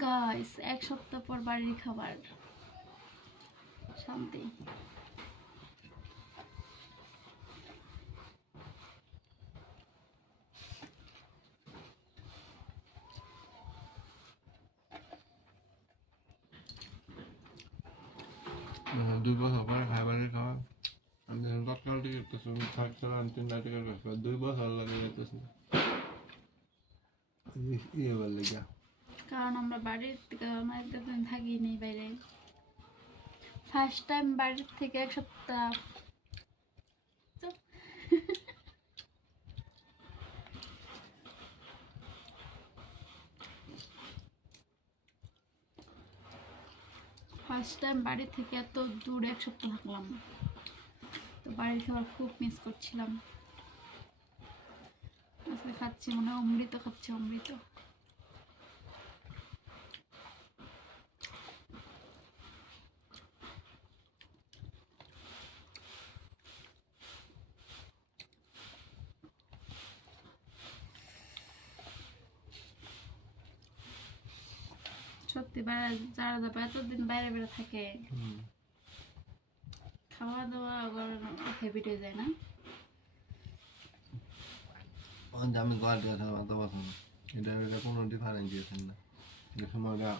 Guys, এক সপ্তাহ পর বাড়ির খাবার, শান্তি। দুই বছর পরে খাবারের খাওয়া আমি তৎকাল টিকিট থাকছিলাম 3টা টিকিট করতে 2 বছর লাগে যেতেছি এবার লেগে কারণ আমরা বাড়ির থেকে এতদিন থাকিনি বাইরে, ফার্স্ট টাইম বাড়ির থেকে এক সপ্তাহ। ফার্স্ট টাইম বাড়ি থেকে এত দূরে এক সপ্তাহ থাকলাম, তো বাড়ির খাবার খুব মিস করছিলাম। আজকে খাচ্ছি মনে হয় অমৃত খাচ্ছি, অমৃত। সত্যি যারা যাবে এতদিন বাইরে বাইরে থাকে, খাওয়া দাওয়া আবার হ্যাবিট হয়ে যায় না। আমি ঘর গেছিলাম এত বছর এটা কোনো ডিফারেন্স দিয়েছেন না যে সময়টা